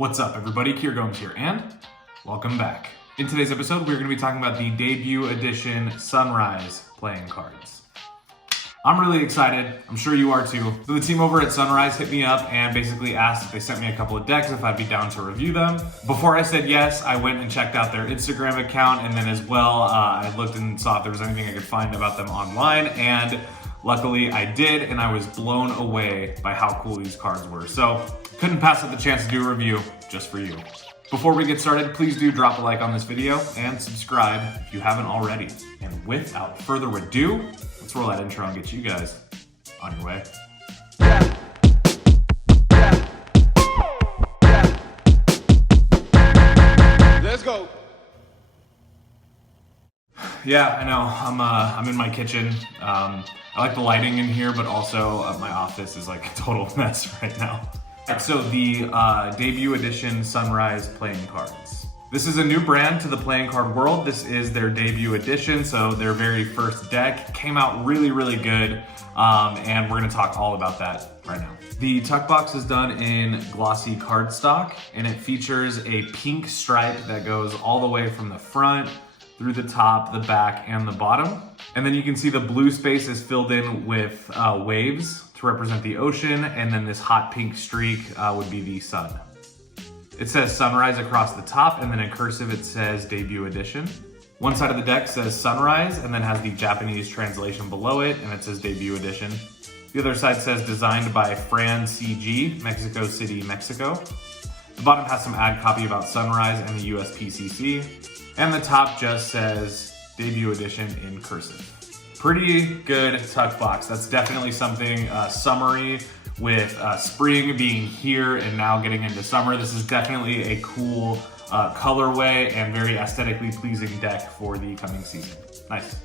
What's up, everybody? Kier Gomes here, and welcome back. In today's episode, we're going to be talking about the debut edition Sunrise playing cards. I'm really excited. I'm sure you are too. So the team over at Sunrise hit me up and basically asked if they sent me a couple of decks if I'd be down to review them. Before I said yes, I went and checked out their Instagram account, and then as well, I looked and saw if there was anything I could find about them online, and luckily I did, and I was blown away by how cool these cards were. So couldn't pass up the chance to do a review just for you. Before we get started, please do drop a like on this video and subscribe if you haven't already. And without further ado, let's roll that intro and get you guys on your way. Let's go. Yeah, I know. I'm in my kitchen. I like the lighting in here, but also my office is like a total mess right now. So the debut edition Sunrise playing cards. This is a new brand to the playing card world. This is their debut edition, so their very first deck came out really, really good, and we're gonna talk all about that right now. The tuck box is done in glossy cardstock, and it features a pink stripe that goes all the way from the front through the top, the back, and the bottom. And then you can see the blue space is filled in with waves to represent the ocean, and then this hot pink streak would be the sun. It says Sunrise across the top, and then in cursive it says Debut Edition. One side of the deck says Sunrise, and then has the Japanese translation below it, and it says Debut Edition. The other side says designed by Fran CG, Mexico City, Mexico. The bottom has some ad copy about Sunrise and the USPCC. And the top just says Debut Edition in cursive. Pretty good tuck box. That's definitely something summery with spring being here and now getting into summer. This is definitely a cool colorway and very aesthetically pleasing deck for the coming season. Nice.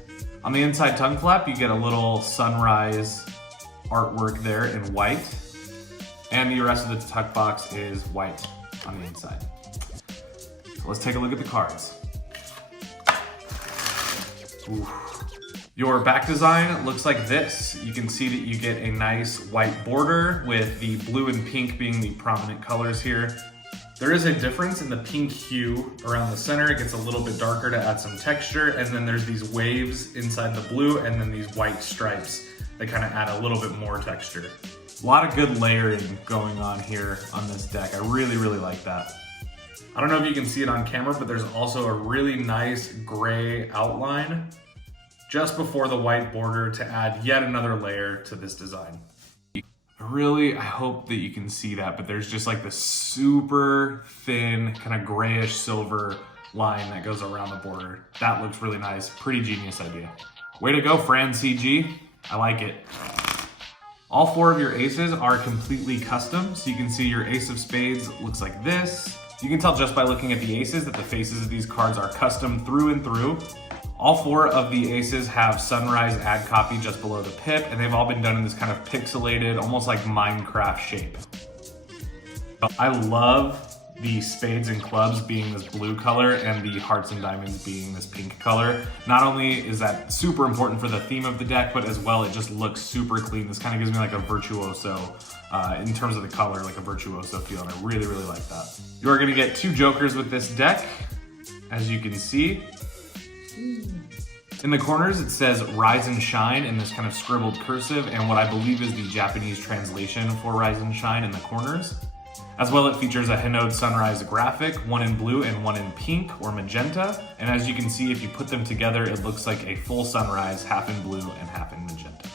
On the inside tongue flap, you get a little sunrise artwork there in white. And the rest of the tuck box is white on the inside. So let's take a look at the cards. Ooh. Your back design looks like this. You can see that you get a nice white border with the blue and pink being the prominent colors here. There is a difference in the pink hue around the center. It gets a little bit darker to add some texture, and then there's these waves inside the blue, and then these white stripes that kind of add a little bit more texture. A lot of good layering going on here on this deck. I really, really like that. I don't know if you can see it on camera, but there's also a really nice gray outline just before the white border to add yet another layer to this design. I hope that you can see that, but there's just like this super thin, kind of grayish silver line that goes around the border. That looks really nice. Pretty genius idea. Way to go, Fran CG. I like it. All four of your aces are completely custom, so you can see your ace of spades looks like this. You can tell just by looking at the aces that the faces of these cards are custom through and through. All four of the aces have Sunrise ad copy just below the pip, and they've all been done in this kind of pixelated, almost like Minecraft shape. I love the spades and clubs being this blue color and the hearts and diamonds being this pink color. Not only is that super important for the theme of the deck, but as well it just looks super clean. This kind of gives me like a virtuoso, in terms of the color, like a virtuoso feel, and I really, really like that. You are gonna get two jokers with this deck, as you can see. In the corners, it says Rise and Shine in this kind of scribbled cursive, and what I believe is the Japanese translation for Rise and Shine in the corners. As well, it features a Hinode Sunrise graphic, one in blue and one in pink or magenta. And as you can see, if you put them together, it looks like a full sunrise, half in blue and half in magenta.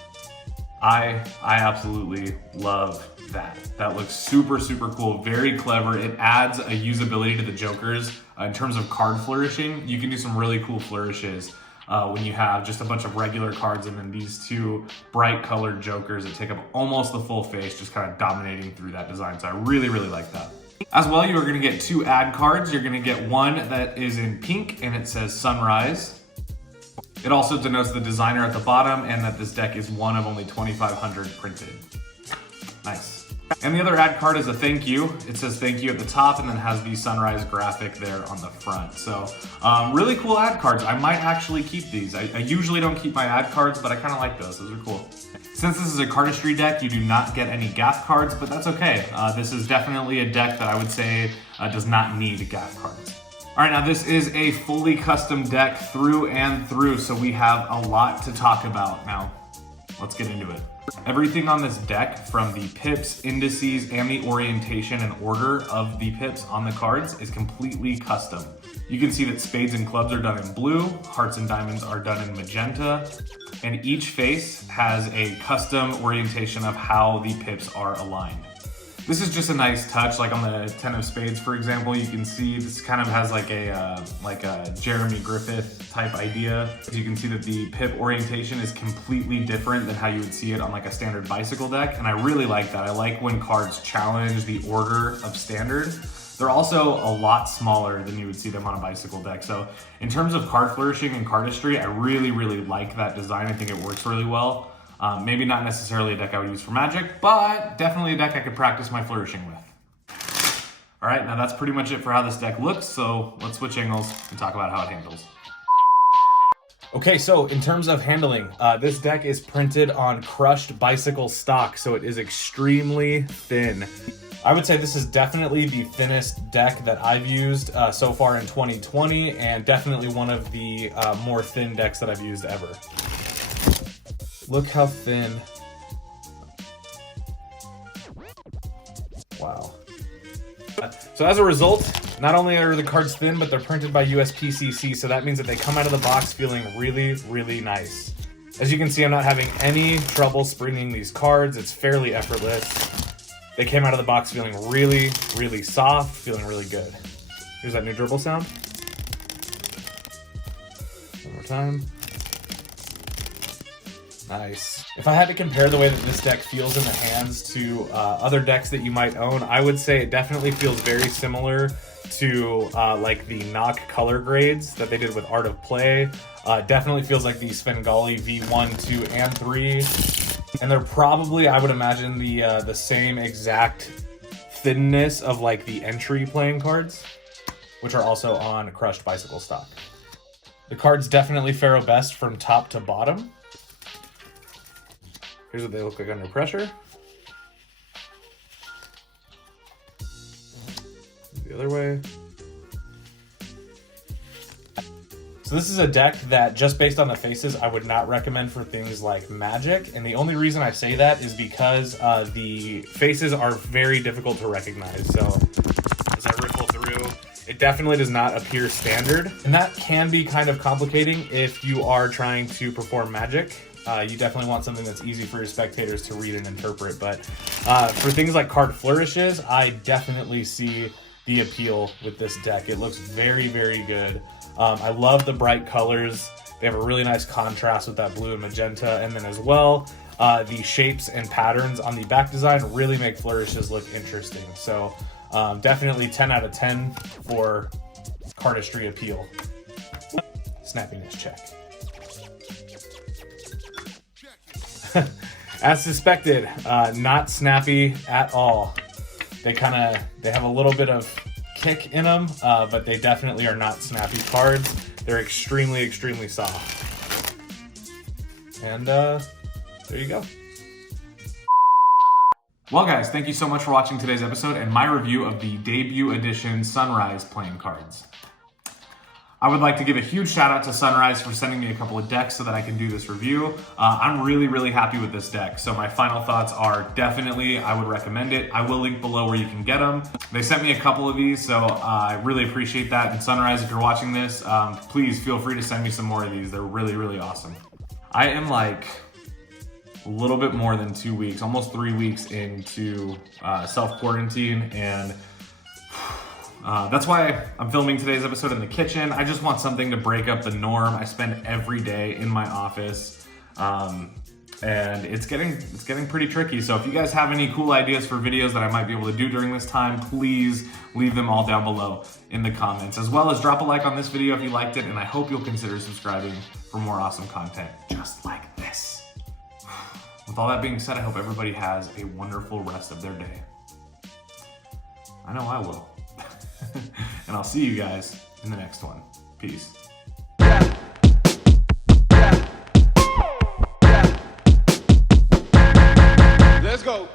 I absolutely love that. That looks super, super cool, very clever. It adds a usability to the jokers. In terms of card flourishing, you can do some really cool flourishes when you have just a bunch of regular cards and then these two bright colored jokers that take up almost the full face, just kind of dominating through that design. So I really, really like that. As well, you are gonna get two ad cards. You're gonna get one that is in pink and it says Sunrise. It also denotes the designer at the bottom and that this deck is one of only 2,500 printed. Nice. And the other ad card is a thank you. It says thank you at the top and then has the sunrise graphic there on the front. So really cool ad cards. I might actually keep these. I usually don't keep my ad cards, but I kind of like those. Those are cool. Since this is a cardistry deck, you do not get any gaff cards, but that's okay. This is definitely a deck that I would say does not need gap cards. All right, now this is a fully custom deck through and through, so we have a lot to talk about. Now, let's get into it. Everything on this deck, from the pips, indices, and the orientation and order of the pips on the cards, is completely custom. You can see that spades and clubs are done in blue, hearts and diamonds are done in magenta, and each face has a custom orientation of how the pips are aligned. This is just a nice touch, like on the 10 of spades, for example. You can see this kind of has like a Jeremy Griffith type idea. You can see that the pip orientation is completely different than how you would see it on like a standard bicycle deck, and I really like that. I like when cards challenge the order of standard. They're also a lot smaller than you would see them on a bicycle deck. So in terms of card flourishing and cardistry, I really, really like that design. I think it works really well. Maybe not necessarily a deck I would use for Magic, but definitely a deck I could practice my flourishing with. All right, now that's pretty much it for how this deck looks, so let's switch angles and talk about how it handles. Okay, so in terms of handling, this deck is printed on crushed bicycle stock, so it is extremely thin. I would say this is definitely the thinnest deck that I've used so far in 2020, and definitely one of the more thin decks that I've used ever. Look how thin. Wow. So as a result, not only are the cards thin, but they're printed by USPCC, so that means that they come out of the box feeling really, really nice. As you can see, I'm not having any trouble springing these cards. It's fairly effortless. They came out of the box feeling really, really soft, feeling really good. Here's that new dribble sound. One more time. Nice. If I had to compare the way that this deck feels in the hands to other decks that you might own, I would say it definitely feels very similar to like the Knock color grades that they did with Art of Play. Definitely feels like the Svengali V1, 2, and 3. And they're probably, I would imagine, the same exact thinness of like the entry playing cards, which are also on crushed bicycle stock. The cards definitely faro best from top to bottom. Here's what they look like under pressure. The other way. So this is a deck that, just based on the faces, I would not recommend for things like Magic. And the only reason I say that is because the faces are very difficult to recognize. So as I ripple through, it definitely does not appear standard. And that can be kind of complicating if you are trying to perform Magic. You definitely want something that's easy for your spectators to read and interpret. But for things like card flourishes, I definitely see the appeal with this deck. It looks very, very good. I love the bright colors. They have a really nice contrast with that blue and magenta. And then as well, the shapes and patterns on the back design really make flourishes look interesting. So definitely 10 out of 10 for cardistry appeal. Snappiness check. As suspected, not snappy at all. They have a little bit of kick in them, but they definitely are not snappy cards. They're extremely, extremely soft. And there you go. Well guys, thank you so much for watching today's episode and my review of the debut edition Sunrise playing cards. I would like to give a huge shout out to Sunrise for sending me a couple of decks so that I can do this review. I'm really, really happy with this deck. So my final thoughts are definitely, I would recommend it. I will link below where you can get them. They sent me a couple of these, so I really appreciate that. And Sunrise, if you're watching this, please feel free to send me some more of these. They're really, really awesome. I am like a little bit more than 2 weeks, almost 3 weeks into self-quarantine, and that's why I'm filming today's episode in the kitchen. I just want something to break up the norm. I spend every day in my office, and it's getting pretty tricky. So if you guys have any cool ideas for videos that I might be able to do during this time, please leave them all down below in the comments, as well as drop a like on this video if you liked it, and I hope you'll consider subscribing for more awesome content just like this. With all that being said, I hope everybody has a wonderful rest of their day. I know I will. And I'll see you guys in the next one. Peace. Let's go.